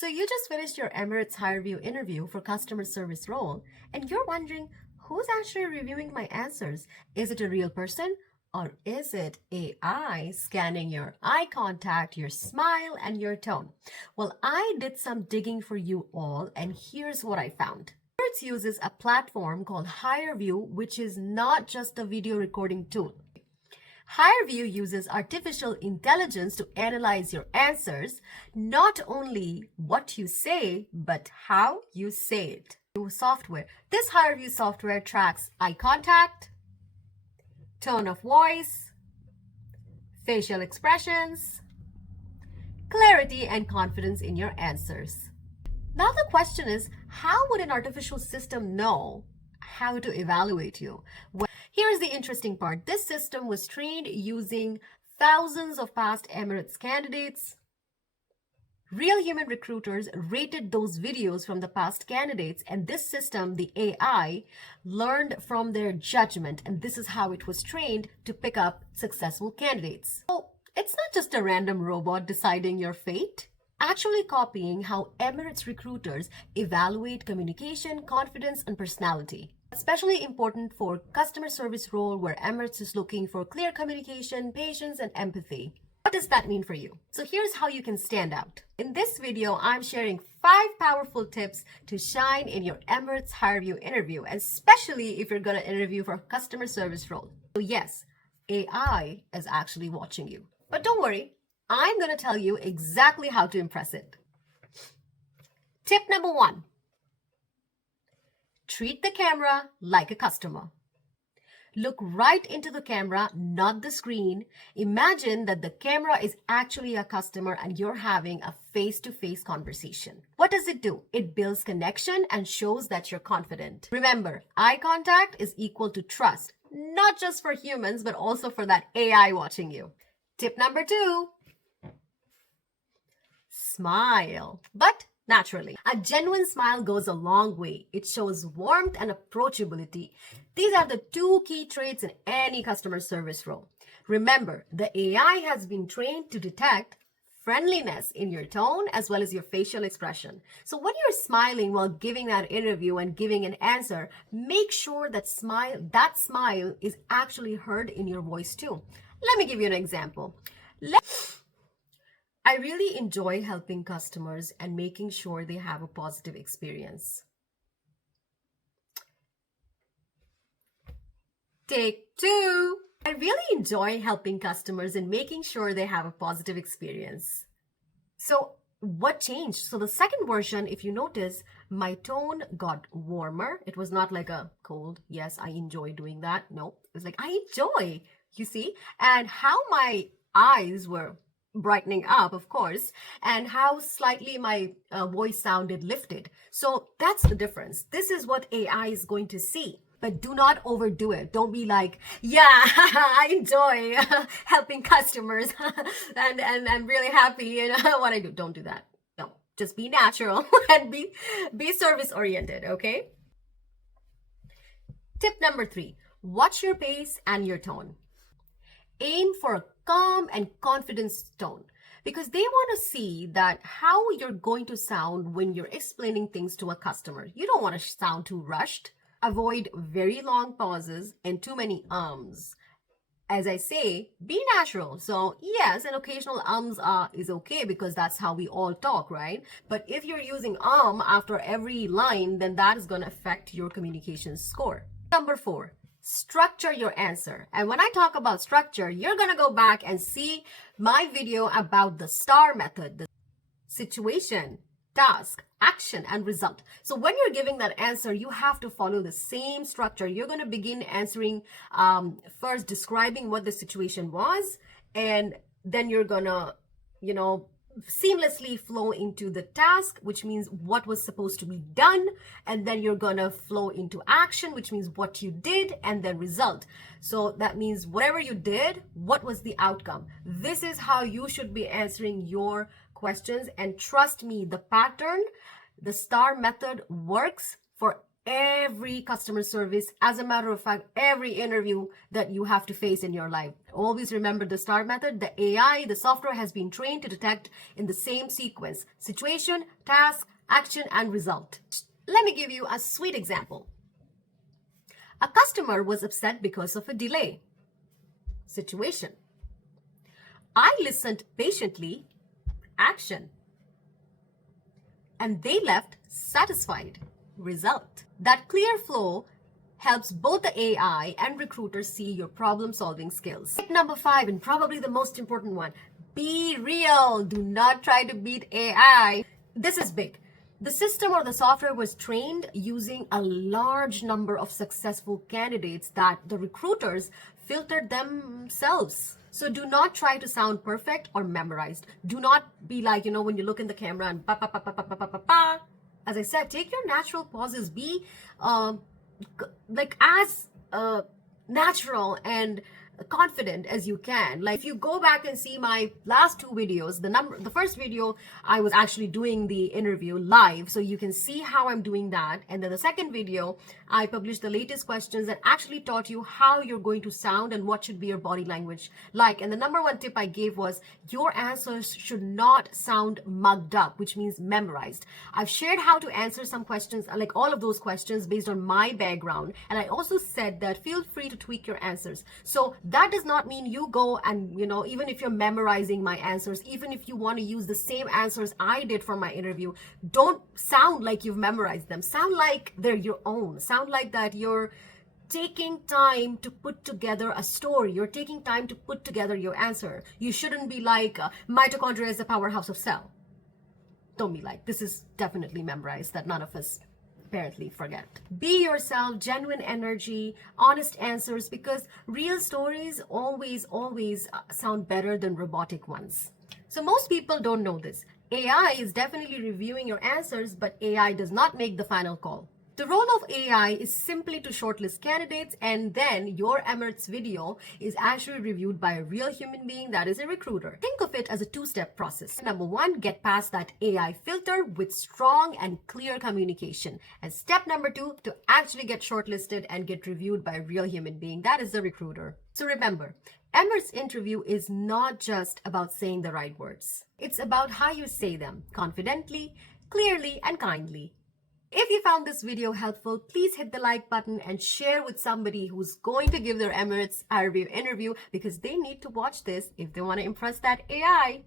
So you just finished your Emirates HireVue interview for customer service role, and you're wondering who's actually reviewing my answers? Is it a real person or is it AI scanning your eye contact, your smile, and your tone? Well, I did some digging for you all, and here's what I found. Emirates uses a platform called HireVue, which is not just a video recording tool. HireVue uses artificial intelligence to analyze your answers, not only what you say, but how you say it. Software. This HireVue software tracks eye contact, tone of voice, facial expressions, clarity, and confidence in your answers. Now the question is, how would an artificial system know how to evaluate you? Well, here's the interesting part. This system was trained using thousands of past Emirates candidates. Real human recruiters rated those videos from the past candidates, and this system, the AI, learned from their judgment, and this is how it was trained to pick up successful candidates. So it's not just a random robot deciding your fate. Actually copying how Emirates recruiters evaluate communication, confidence, and personality. Especially important for customer service role where Emirates is looking for clear communication, patience, and empathy. What does that mean for you? So here's how you can stand out. In this video, I'm sharing 5 powerful tips to shine in your Emirates HireVue interview, especially if you're going to interview for a customer service role. So yes, AI is actually watching you. But don't worry, I'm going to tell you exactly how to impress it. Tip number 1. Treat the camera like a customer. Look right into the camera, not the screen. Imagine that the camera is actually a customer and you're having a face-to-face conversation. What does it do? It builds connection and shows that you're confident. Remember, eye contact is equal to trust, not just for humans, but also for that AI watching you. Tip number 2. Smile, but naturally. A genuine smile goes a long way. It shows warmth and approachability. These are the 2 key traits in any customer service role. Remember, the AI has been trained to detect friendliness in your tone as well as your facial expression. So when you're smiling while giving that interview and giving an answer, make sure that smile is actually heard in your voice too. Let me give you an example. I really enjoy helping customers and making sure they have a positive experience. Take 2. I really enjoy helping customers and making sure they have a positive experience. So what changed? So the second version, if you notice, my tone got warmer. It was not like a cold, yes, I enjoy doing that. No, it was like, I enjoy, you see? And how my eyes were brightening up, of course, and how slightly my voice sounded lifted. So that's the difference. This is what AI is going to see. But do not overdo it. Don't be like, yeah, I enjoy helping customers and I'm really happy in what I do. Don't do that. No, just be natural and be service oriented, okay? Tip number 3, watch your pace and your tone. Aim for a calm and confident tone because they want to see that how you're going to sound when you're explaining things to a customer. You don't want to sound too rushed. Avoid very long pauses and too many ums. As I say, be natural. So yes, an occasional is okay because that's how we all talk, right? But if you're using after every line, then that is going to affect your communication score. Number 4. Structure your answer. And when I talk about structure, you're going to go back and see my video about the STAR method, the situation, task, action, and result. So when you're giving that answer, you have to follow the same structure. You're going to begin answering first describing what the situation was, and then you're going to, seamlessly flow into the task, which means what was supposed to be done, and then you're gonna flow into action, which means what you did, and then result. So that means whatever you did, what was the outcome? This is how you should be answering your questions, and trust me, the pattern, the STAR method works for every customer service, as a matter of fact, every interview that you have to face in your life. Always remember the STAR method. The AI, the software has been trained to detect in the same sequence: situation, task, action, and result. Let me give you a sweet example. A customer was upset because of a delay. Situation: I listened patiently. Action: and they left satisfied. Result: that clear flow helps both the AI and recruiters see your problem-solving skills. Tip number 5, and probably the most important one: be real. Do not try to beat AI. This is big. The system or the software was trained using a large number of successful candidates that the recruiters filtered themselves. So do not try to sound perfect or memorized. Do not be like, when you look in the camera and pa pa pa pa pa pa pa pa pa. As I said, take your natural pauses. Be as natural and confident as you can. Like, if you go back and see my last 2 videos, the first video I was actually doing the interview live, so you can see how I'm doing that. And then the second video, I published the latest questions that actually taught you how you're going to sound and what should be your body language like. And the number 1 tip I gave was your answers should not sound mugged up, which means memorized. I've shared how to answer some questions, like all of those questions, based on my background. And I also said that feel free to tweak your answers. So that does not mean you go and, even if you're memorizing my answers, even if you want to use the same answers I did for my interview, don't sound like you've memorized them. Sound like they're your own. Sound like that you're taking time to put together a story. You're taking time to put together your answer. You shouldn't be like, mitochondria is the powerhouse of cell. Don't be like, this is definitely memorized that none of us apparently forget. Be yourself, genuine energy, honest answers, because real stories always sound better than robotic ones. So most people don't know this. AI is definitely reviewing your answers, but AI does not make the final call. The role of AI is simply to shortlist candidates, and then your Emirates video is actually reviewed by a real human being, that is a recruiter. Think of it as a 2-step process. Number 1, get past that AI filter with strong and clear communication. And step number 2, to actually get shortlisted and get reviewed by a real human being, that is the recruiter. So remember, Emirates interview is not just about saying the right words. It's about how you say them, confidently, clearly, and kindly. If you found this video helpful, please hit the like button and share with somebody who's going to give their Emirates HireVue interview, because they need to watch this if they want to impress that AI.